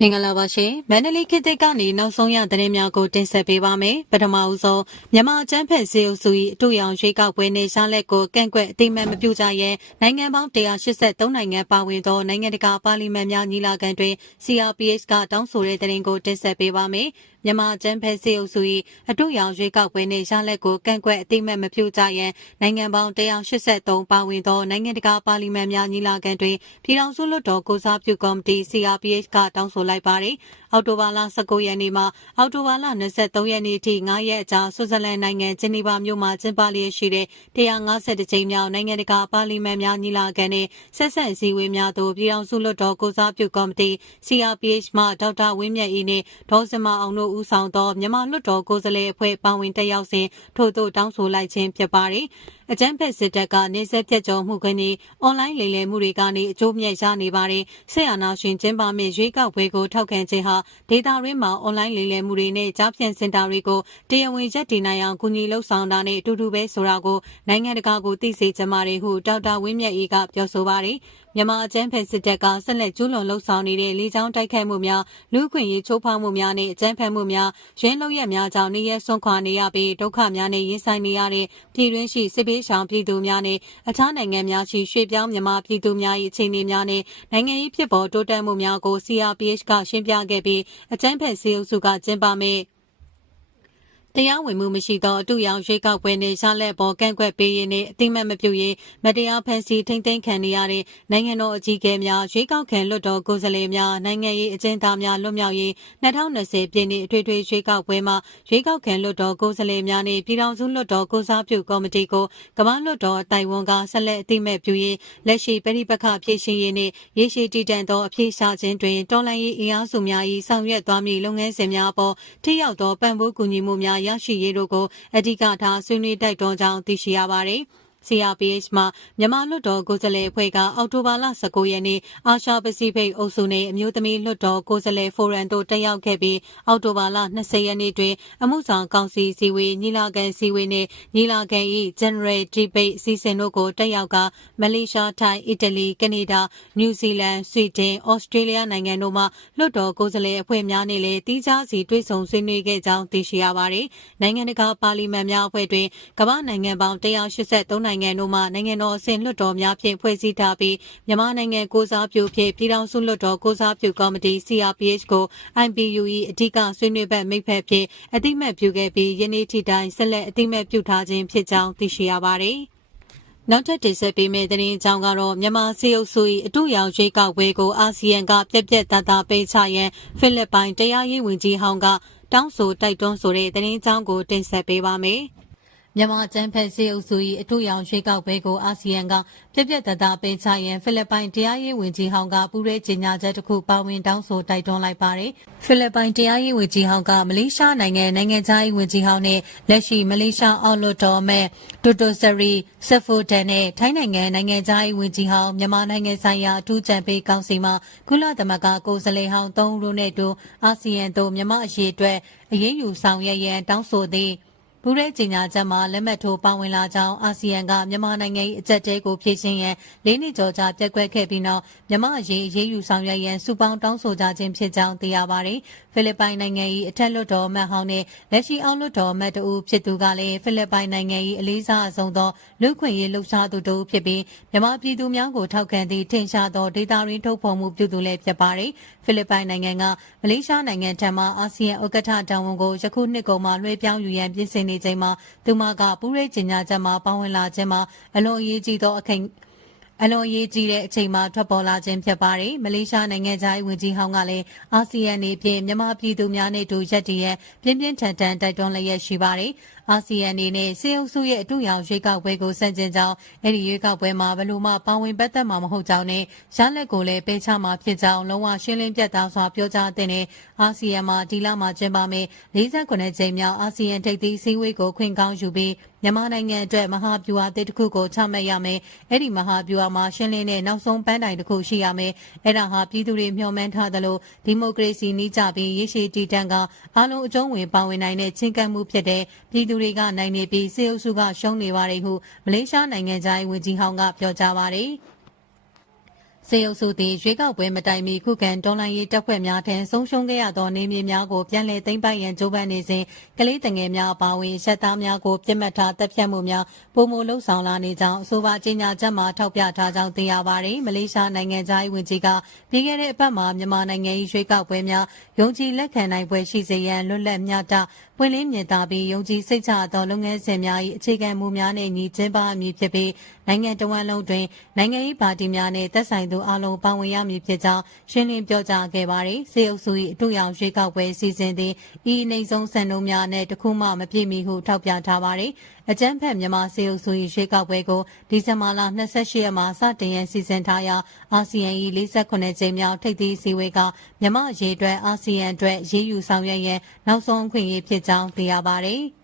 မင်္ဂလာပါရှင်မန္တလေးခေတ်သစ်ကနေနောက်ဆုံးရသတင်းများကိုတင်ဆက်ပေးပါမယ်ပထမဦးဆုံးမြန်မာအကျန်းဖက်စေအုပ်စု၏အတူရောင်ရွေးကောက်ပွဲနဲ့ရှားလက်ကိုကန့်ကွက်အသိမှတ်မပြုကြရဲနိုင်ငံပေါင်း183နိုင်ငံပါဝင်သောနိုင်ငံတကာပါလီမန်များညီလာခံတွင် CRPH ကတောင်းဆိုတဲ့သတင်းကိုတင်ဆက်ပေးပါမယ် မြန်မာအကျန်းဖက်စေအုပ်စု၏အတူရောင်ရွေးကောက်ပွဲနဲ့ရှားလက်ကိုကန့်ကွက်အသိမှတ်မပြုကြရဲနိုင်ငံပေါင်း183ပါဝင်သောနိုင်ငံတကာပါလီမန်များညီလာခံတွင်ပြည်ထောင်စုလွှတ်တော်ကိုစားပြုကော်မတီ CRPH ကတောင်းဆိုလိုက်ပါတယ်။ အောက်တိုဘာလ19ရက်နေ့မှအောက်တိုဘာလ23ရက်နေ့ထိ9ရက်အကြာဆွစ်ဇာလန်နိုင်ငံဂျနီဗာမြို့မှာကျင်းပလျက်ရှိတဲ့150ကြိမ်မြောက်နိုင်ငံတကာပါလီမန်များညီလာခံနဲ့ဆက်ဆက်အစည်းအဝေးများသို့ပြည်ထောင်စုလွှတ်တော်ကိုစားပြုကော်မတီ CRPH မှဒေါက်တာဝင်းမြတ်၏နှင့်ဒေါ်စမအောင်တို့ဦးဆောင်သောမြန်မာလွှတ်တော်ကိုယ်စားလှယ်အဖွဲ့ပါဝင်တက်ရောက်စဉ်ထို့သို့တောင်းဆိုလိုက်ခြင်းဖြစ်ပါတယ်။အကြမ်းဖက်စစ်တပ်ကနေဆက်ပြတ်ကျော်မှုကနေအွန်လိုင်းလိမ်လည်မှုတွေကနေအကျိုးမြတ်ရနေပါတယ်ဆက်အာဏာရှင်ကျင်းပမယ့်ရွေးကောက်ပွဲကိုထောက်ခံခြင်းဟာဒေတာရင်းမှာအွန်လိုင်းလိမ်လည်မှုတွေနဲ့ကြားဖြန့်စင်တာတွေကိုတရားဝင်ရက်တည်နိုင်အောင်ကူညီလှုပ်ဆောင်တာနဲ့အတူတူပဲဆိုတာကိုနိုင်ငံတကာကိုသိစေချင်ပါတယ်ဟုဒေါက်တာဝင်းမြတ်အေးကပြောဆိုပါတယ်မြန်မာအကြမ်းဖက်စစ်တပ်ကဆက်လက်ကျူးလွန်လှုပ်ဆောင်နေတဲ့လေကြောင်းတိုက်ခိုက်မှုများလူ့ခွင့်ရေးချိုးဖောက်မှုများနဲ့အကြမ်းဖက်မှုများရင်းနှုတ်ရက်များကြောင့်နေရဆွန့်ခွာနေရပြီးဒုက္ခများနဲ့ရင်ဆိုင်နေရတဲ့ပြည်တွင်းရှိစစ်ပေးရှောင်ပြည်သူများနဲ့အခြားနိုင်ငံများရှိရွှေ့ပြောင်းမြန်မာပြည်သူများ၏အခြေအနေများနဲ့နိုင်ငံရေးဖြစ်ပေါ်တိုးတက်မှုများကို CRPH ကရှင်းပြခဲ့ပြီးအကြမ်းဖက်စေအုပ်စုကကျင်းပမဲ့ တရားဝင်မှုမရှိသောအတူရောင်ရွေးကောက်ပွဲနဲ့ရှားလက်ပေါ်ကန့်ကွက်ပေးရေးနဲ့အတိမတ်မပြုရေးမတရားဖန်ဆီးထိမ့်သိမ်းခံနေရတဲ့နိုင်ငံတော်အကြီးအကဲများရွေးကောက်ခံလွှတ်တော်ကိုယ်စားလှယ်များနိုင်ငံရေးအကျဉ်းသားများလွတ်မြောက်ရေး2020ပြည်နှစ်အထွေထွေရွေးကောက်ပွဲမှာရွေးကောက်ခံလွှတ်တော်ကိုယ်စားလှယ်များနဲ့ပြည်ထောင်စုလွှတ်တော်ကိုစားပြုကော်မတီကိုကမ္ဘာလွှတ်တော်တိုင်ဝန်ကဆက်လက်အတိမတ်ပြုရေးလက်ရှိပြည်ပခဖြည့်ရှင်ရေးနဲ့ရေရှည်တည်တံ့သောအဖြေရှာခြင်းတွင်တော်လှန်ရေးအင်အားစုများ၏ဆောင်ရွက်သွားမည့်လုပ်ငန်းစဉ်များအပေါ်ထိရောက်သောပံ့ပိုးကူညီမှုများရရှိရေးတို့ကိုအဓိကထားဆွေးနွေးတိုက်တွန်းကြောင်းသိရှိရပါတယ်။ CRPH မှာမြန်မာလွှတ်တော်ကိုယ်စားလှယ်အဖွဲ့ကအောက်တိုဘာလ19ရက်နေ့အာရှပစိဖိတ်အုပ်စုနဲ့အမျိုးသမီးလွှတ်တော်ကိုယ်စားလှယ်ဖိုရမ်တို့တက်ရောက်ခဲ့ပြီးအောက်တိုဘာလ20ရက်နေ့တွင်အမှုဆောင်ကောင်စီစည်းဝေးညီလာခံစည်းဝေးနဲ့ညီလာခံ၏ General Debate စီစဉ်တို့ကိုတက်ရောက်ကမလေးရှား၊ထိုင်း၊အီတလီ၊ကနေဒါ၊နယူးဇီလန်၊ဆွီဒင်၊ဩစတြေးလျနိုင်ငံတို့မှလွှတ်တော်ကိုယ်စားလှယ်အဖွဲ့များနဲ့လည်းတီးခြားစီတွေ့ဆုံဆွေးနွေးခဲ့ကြောင်းသိရှိရပါတယ်။နိုင်ငံတကာပါလီမန်များအဖွဲ့တွင်ကမ္ဘာနိုင်ငံပေါင်း183နိုင်ငံတို့မှနိုင်ငံတော်အဆင့်လွှတ်တော်များဖြင့်ဖွဲ့စည်းထားပြီးမြန်မာနိုင်ငံကိုစားပြုဖြင့်ပြည်ထောင်စုလွှတ်တော်ကိုစားပြုကော်မတီ CRPH ကို IPU ၏အဓိကဆွေးနွေးဘက်မိဖက်ဖြင့်အတိမတ်ပြုခဲ့ပြီးယနေ့ထိတိုင်ဆက်လက်အတိမတ်ပြုထားခြင်းဖြစ်ကြောင်းသိရှိရပါသည်နောက်ထပ်တင်ဆက်ပေးမယ့်သတင်းအကြောင်းကတော့မြန်မာစီအုပ်စု၏အတူရောင်ရွေးကောက်ပွဲကိုအာဆီယံကပြက်ပြက်သားသားပိတ်ချရန်ဖိလစ်ပိုင်တရားရေးဝန်ကြီးဟောင်းကတောင်းဆိုတိုက်တွန်းဆိုတဲ့သတင်းအကြောင်းကိုတင်ဆက်ပေးပါမယ်။ မြန်မာကျန်းဖက်စေအုပ်စု၏အထူးရောင်ရွေးကောက်ပွဲကိုအာဆီယံကပြက်ပြက်တသားပေးချရန်ဖိလစ်ပိုင်တရားရေးဝန်ကြီးဟောင်းကပူးရဲကြေညာချက်တစ်ခုပါဝင်တောင်းဆိုတိုက်တွန်းလိုက်ပါတယ်။ဖိလစ်ပိုင်တရားရေးဝန်ကြီးဟောင်းကမလေးရှားနိုင်ငံနိုင်ငံသားရေးဝန်ကြီးဟောင်းနဲ့လက်ရှိမလေးရှားအော်လိုတော်မဲ့ဒိုတိုဆရီဆဖူဒန်နဲ့ထိုင်းနိုင်ငံနိုင်ငံသားရေးဝန်ကြီးဟောင်းမြန်မာနိုင်ငံဆိုင်ရာအထူးကြံပေးကောင်စီမှကုလသမဂ္ဂကိုယ်စားလှယ်ဟောင်း၃ဦးတို့နဲ့တူအာဆီယံတို့မြန်မာအရေးအတွက်အရေးယူဆောင်ရွက်ရန်တောင်းဆိုသည့် ပူးရဲကြေညာချက်မှာလက်မှတ်ထိုးပါဝင်လာကြောင်းအာဆီယံကမြန်မာနိုင်ငံ၏အကြက်တဲကိုဖြည့်ရှင်းရန်လေးနှစ်ကျော်ကြာပြက်ကွက်ခဲ့ပြီးနောက်မြန်မာအရေးအရေးယူဆောင်ရွက်ရန်စုပေါင်းတောင်းဆိုကြခြင်းဖြစ်ကြောင်းသိရပါတယ်။ဖိလစ်ပိုင်နိုင်ငံ၏အထက်လွှတ်တော်အမတ်ဟောင်းနဲ့လက်ရှိအောက်လွှတ်တော်အမတ်တဦးဖြစ်သူကလည်းဖိလစ်ပိုင်နိုင်ငံ၏အလေးစားအဆုံးသောလူ့ခွင့်ရေးလှုပ်ရှားသူတဦးဖြစ်ပြီးမြန်မာပြည်သူများကိုထောက်ခံသည့်ထင်ရှားသောဒေတာရင်းထုတ်ဖော်မှုပြုသူလည်းဖြစ်ပါတယ်။ဖိလစ်ပိုင်နိုင်ငံကမလေးရှားနိုင်ငံထံမှအာဆီယံဥက္ကဋ္ဌတာဝန်ကိုယခုနှစ်ကုန်မှာလွှဲပြောင်းယူရန်ပြင်ဆင်နေချိန်မှာသူမကပူးရဲကျင်ညာချက်မှာပါဝင်လာခြင်းမှာအလွန်အရေးကြီးသောအခင်းအလွန်အရေးကြီးတဲ့အချိန်မှာထွက်ပေါ်လာခြင်းဖြစ်ပါတယ်။မလေးရှားနိုင်ငံသားဝန်ကြီးဟောင်းကလည်းအာဆီယံနေဖြင့်မြန်မာပြည်သူများနဲ့တူရက်တည်ရန်ပြင်းပြင်းထန်ထန်တိုက်တွန်းလျက်ရှိပါတယ်။အာဆီယံအနေနဲ့စေအုပ်စုရဲ့အတူရောင်ရွေးကောက်ပွဲကိုစန့်ကျင်ကြောင်းအဲ့ဒီရွေးကောက်ပွဲမှာဘလို့မှပါဝင်ပတ်သက်မှာမဟုတ်ကြောင်းနဲ့ရလက်ကိုလည်းပေးချမှာဖြစ်ကြောင်းလုံးဝရှင်းလင်းပြတ်သားစွာပြောကြားတဲ့နဲ့အာဆီယံမှာဒီလမှာကျင်းပမယ့်49ကြိမ်မြောက်အာဆီယံထိပ်သီးစည်းဝေးကိုခွင့်ကောင်းယူပြီးမြန်မာနိုင်ငံအတွက်မဟာဗျူဟာတစ်ခုကိုချမှတ်ရမယ်။အဲ့ဒီမဟာဗျူဟာမှာရှင်းလင်းတဲ့နောက်ဆုံးပန်းတိုင်တစ်ခုရှိရမယ်။အဲ့ဒါဟာပြည်သူတွေမျှော်မှန်းထားသလိုဒီမိုကရေစီနှီးကြပြီးရရှိတည်တံ့ကအားလုံးအကျုံးဝင်ပါဝင်နိုင်တဲ့ချင်းကပ်မှုဖြစ်တဲ့ပြည်သူတွေကနိုင်နေပြီးစေအုပ်စုကရှုံးနေပါတယ်ဟုမလေးရှားနိုင်ငံသားဝန်ကြီးဟောင်းကပြောကြားပါတယ်။ စေအုပ်စုသည်ရွေးကောက်ပွဲမတိုင်မီခုခံတော်လှန်ရေးတပ်ဖွဲ့များထံဆုံးရှုံးခဲ့ရသောနေမြေများကိုပြန်လည်သိမ်းပိုက်ရန်ကြိုးပမ်းနေစဉ်ကလေးတငယ်များအပါအဝင်ရက်သားများကိုပြစ်မှတ်ထားတပ်ဖြတ်မှုများပုံမလှုပ်ဆောင်လာနေကြောင်းအဆိုပါကြေညာချက်မှာထောက်ပြထားကြောင်းသိရပါတယ်။မလေးရှားနိုင်ငံသားရေးဝန်ကြီးကပြီးခဲ့တဲ့အပတ်မှာမြန်မာနိုင်ငံ၏ရွေးကောက်ပွဲများယုံကြည်လက်ခံနိုင်ပွဲရှိစေရန်လွတ်လပ်မျှတပွင့်လင်းမြင်သာပြီးယုံကြည်စိတ်ချသောလုပ်ငန်းစဉ်များ၏အခြေခံမူများနှင့်ညီကျင်းပအမည်ဖြစ်ပြီး နိုင်ငံတော်ဝန်လုံးတွင်နိုင်ငံရေးပါတီများနှင့်သက်ဆိုင်သူအလုံးပါဝင်ရမည်ဖြစ်ကြောင်းရှင်းလင်းပြောကြားခဲ့ပါသည်စေအုပ်စု၏အတူရောင်ရွေးကောက်ပွဲစီစဉ်သည့်ဤအနေဆုံးစံနှုန်းများနဲ့တခုမှမပြည့်မီဟုထောက်ပြထားပါသည်အကြမ်းဖက်မြန်မာစေအုပ်စု၏ရွေးကောက်ပွဲကိုဒီဇင်ဘာလ28ရက်မှာစတင်ရန်စီစဉ်ထားရာအာဆီယံ၏48ကြိမ်မြောက်ထိပ်သီးစည်းဝေးကမြန်မာရေအတွက်အာဆီယံအတွက်ရေးယူဆောင်ရွက်ရန်နောက်ဆုံးအခွင့်အရေးဖြစ်ကြောင်းသိရပါသည်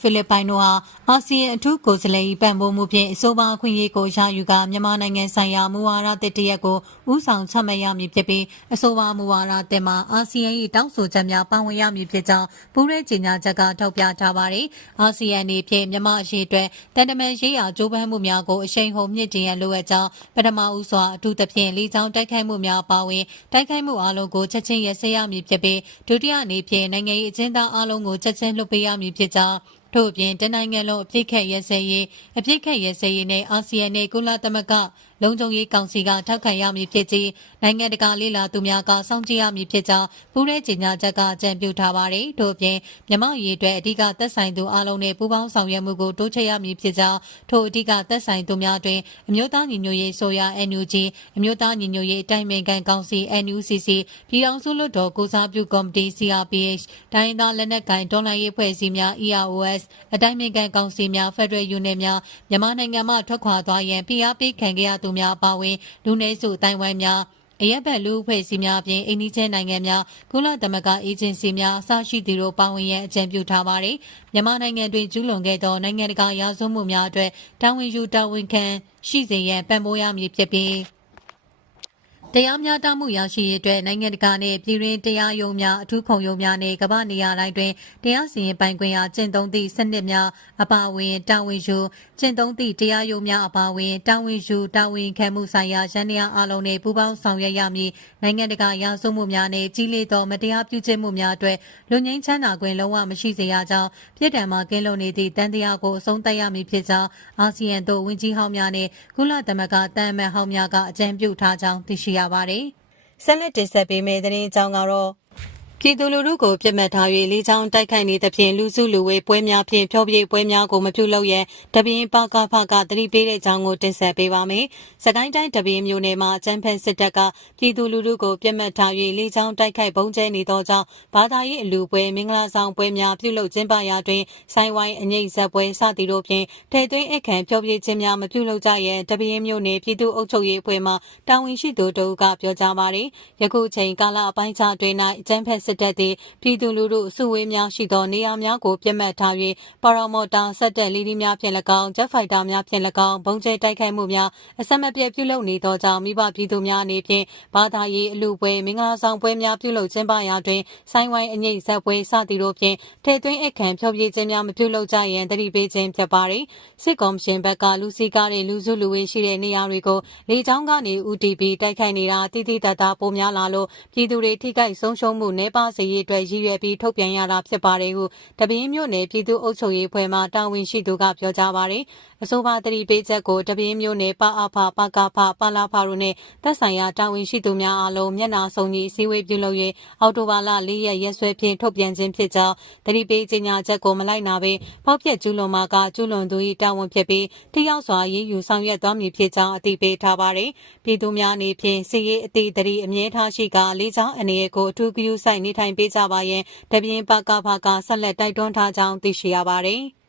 ဖိလစ်ပိုင်တို့ဟာအာဆီယံအထူးကိုယ်စားလှယ်၏ပံ့ပိုးမှုဖြင့်အဆိုပါအခွင့်အရေးကိုရယူကာမြန်မာနိုင်ငံဆိုင်ရာမူဝါဒတစ်တရက်ကိုဥဆောင်ချမှတ်ရမည်ဖြစ်ပြီးအဆိုပါမူဝါဒတစ်မှာအာဆီယံ၏တောင်းဆိုချက်များပါဝင်ရမည်ဖြစ်ကြောင်းပူးရဲကြေညာချက်ကထောက်ပြထားပါသည်အာဆီယံအနေဖြင့်မြန်မာအရေးအတွက်တန်တမန်ရေးရာကြိုးပမ်းမှုများကိုအရှိန်ဟုန်မြင့်တင်ရန်လိုအပ်ကြောင်းပထမဦးစွာအထူးသဖြင့်လီချောင်းတိုက်ခိုက်မှုများပါဝင်တိုက်ခိုက်မှုအလုံးကိုချက်ချင်းရစဲရမည်ဖြစ်ပြီးဒုတိယအနေဖြင့်နိုင်ငံရေးအကျဉ်းသားအလုံးကိုချက်ချင်းလွှတ်ပေးရမည်ဖြစ်ကြောင်းထို့အပြင်တနိုင်ငံလုံးအပြစ်ခတ်ရဲစဲရေးအပြစ်ခတ်ရဲစဲရေးနဲ့အာဆီယံနဲ့ကုလသမဂ္ဂလုံခြုံရေးကောင်စီကထောက်ခံရမည်ဖြစ်ပြီးနိုင်ငံတကာလေလာသူများကစောင့်ကြည့်ရမည်ဖြစ်ကြောင်းပူးရဲကြေညာချက်ကကြံပြုထားပါတယ်။ထို့အပြင်မြန်မာရေးအတွက်အဓိကသက်ဆိုင်သူအလုံးနဲ့ပူးပေါင်းဆောင်ရွက်မှုကိုတိုးချဲ့ရမည်ဖြစ်ကြောင်းထို့အဓိကသက်ဆိုင်သူများတွင်အမျိုးသားညီညွတ်ရေးဆိုရ NUG အမျိုးသားညီညွတ်ရေးအတိုင်းအမြခံကောင်စီ NUCC ပြည်ထောင်စုလွှတ်တော်ကိုစားပြုကော်မတီ CRPH တိုင်းရင်းသားလက်နက်ကိုင်ဒေါ်လာရေးဖွဲ့စည်းများ EROS အတိုင်းအမြခံကောင်စီများ Federal Union များမြန်မာနိုင်ငံမှထွက်ခွာသွားရန်ဖိအားပေးခံခဲ့ရသူများအပါအဝင်လူနည်းစုအတိုင်းဝိုင်းများအရက်ဘက်လူအဖွဲ့အစည်းများအပြင်အိန္ဒိချင်းနိုင်ငံများကုလသမဂ္ဂအေဂျင်စီများအစရှိသူတို့ပါဝင်ရန်အကြံပြုထားပါတယ်။မြန်မာနိုင်ငံတွင်ကျူးလွန်ခဲ့သောနိုင်ငံတကာရာဇဝတ်မှုများအတွက်တာဝန်ယူတာဝန်ခံရှိစေရန်ပံ့ပိုးရမည်ဖြစ်ပြီး တရားမျှတမှုရရှိရေးအတွက်နိုင်ငံတကာနှင့်ပြည်တွင်းတရားရုံးများအထူးခုံရုံးများနှင့်ကမ္ဘာနေရာတိုင်းတွင်တရားစီရင်ပိုင်ခွင့်အားကျင့်သုံးသည့်စနစ်များအပါအဝင်တာဝန်ယူကျင့်သုံးသည့်တရားရုံးများအပါအဝင်တာဝန်ယူတာဝန်ခံမှုဆိုင်ရာရန်တရားအလုံးနှင့်ပူးပေါင်းဆောင်ရွက်ရမည်နိုင်ငံတကာရာဇဝတ်မှုများနှင့်ကြီးလေးသောမတရားပြုကျင့်မှုများအတွက်လူငင်းချမ်းသာခွင့်လုံးဝမရှိစေရကြောင်းပြည်ထံမှကင်းလွန်နေသည့်တန်တရားကိုအဆုံးသတ်ရမည်ဖြစ်ကြောင်းအာဆီယံသို့ဝန်ကြီးဟောင်းများနှင့်ကုလသမဂ္ဂတန်အမတ်ဟောင်းများကအကြံပြုထားကြောင်းသိရှိရပါတယ်။ဆက်လက်တင်ဆက်ပေးမယ့်သတင်းအကြောင်းကတော့ ပြည်သူလူထုကိုပြစ်မှတ်ထား၍လေးချောင်းတိုက်ခိုက်နေသဖြင့်လူစုလူဝေးပွဲများဖြင့်ဖျော်ဖြေပွဲများကိုမပြုလုပ်ရန်တပင်းပကဖကတတိပေးတဲ့အကြောင်းကိုတင်ဆက်ပေးပါမယ်။စကိုင်းတိုင်းတပင်းမြို့နယ်မှာအကြမ်းဖက်စစ်တပ်ကပြည်သူလူထုကိုပြစ်မှတ်ထား၍လေးချောင်းတိုက်ခိုက်ပုံကျဲနေသောကြောင့်ဘာသာရေးအလူပွဲမင်္ဂလာဆောင်ပွဲများပြုလုပ်ကျင်းပရာတွင်ဆိုင်ဝိုင်းအငိမ့်ဆက်ပွဲစသည်တို့ဖြင့်ထဲသွင်းအခမ်းဖျော်ဖြေခြင်းများမပြုလုပ်ကြရန်တပင်းမြို့နယ်ပြည်သူ့အုပ်ချုပ်ရေးအဖွဲ့မှတာဝန်ရှိသူတို့ကပြောကြားပါတယ်။ယခုချိန်ကာလအပိုင်းခြားတွင်၌အကြမ်းဖက်စစ်တပ်သည်ပြည်သူလူထုစုဝေးများရှိသောနေရာများကိုပြတ်မှတ်ထား၍ပါရာမော်တာဆက်တက်လီလီများဖြင့်၎င်းဂျက်ဖိုက်တာများဖြင့်၎င်းဘုံကျဲတိုက်ခိုက်မှုများအဆက်မပြတ်ပြုလုပ်နေသောကြောင့်မိဘပြည်သူများအနေဖြင့်ဘာသာရေးအလူပွဲမင်္ဂလာဆောင်ပွဲများပြုလုပ်ကျင်းပရာတွင်ဆိုင်ဝိုင်းအငိမ့်ဆက်ပွဲစသည်တို့ဖြင့်ထဲသွင်းအခမ်းဖျော်ဖြေခြင်းများမပြုလုပ်ကြရန်တတိပေးခြင်းဖြစ်ပါသည်စစ်ကော်မရှင်ဘက်ကလူစီကားတဲ့လူစုလူဝေးရှိတဲ့နေရာတွေကိုလေကြောင်းကနေ UTP တိုက်ခိုက်နေတာတိတိတတ်တာပိုများလာလို့ပြည်သူတွေထိခိုက်ဆုံးရှုံးမှုနှဲပါစေရေးအတွက်ရည်ရွယ်ပြီးထုတ်ပြန်ရတာဖြစ်ပါတယ်ဟုတပင်းမြို့နယ်ပြည်သူ့အုပ်ချုပ်ရေးဖွဲ့မှတာဝန်ရှိသူကပြောကြားပါတယ် အဆိုပါတတိပေးချက်ကိုတပင်းမြို့နယ်ပအဖပကဖပလာဖတို့နဲ့သက်ဆိုင်ရာတာဝန်ရှိသူများအားလုံးမျက်နှာစုံကြီးစည်းဝေးပြုလုပ်၍အော်တိုဘာလ၄ရက်ရက်စွဲဖြင့်ထုတ်ပြန်ခြင်းဖြစ်ကြောင်းတတိပေးကြေညာချက်ကိုမလိုက်နာဘဲဖောက်ပြက်ကျူးလွန်မှာကကျူးလွန်သူ၏တာဝန်ဖြစ်ပြီးထိရောက်စွာရေးယူဆောင်ရွက်သွားမည်ဖြစ်ကြောင်းအသိပေးထားပါတယ်ပြည်သူများအနေဖြင့်စီရေးအသေးတတိအမြဲထားရှိကလေးချောင်းအနေကိုအထူးဂရုစိုက်နေထိုင်ပေးကြပါရန်တပြင်းပကဖကဆက်လက်တိုက်တွန်းထားကြောင်းသိရှိရပါတယ်။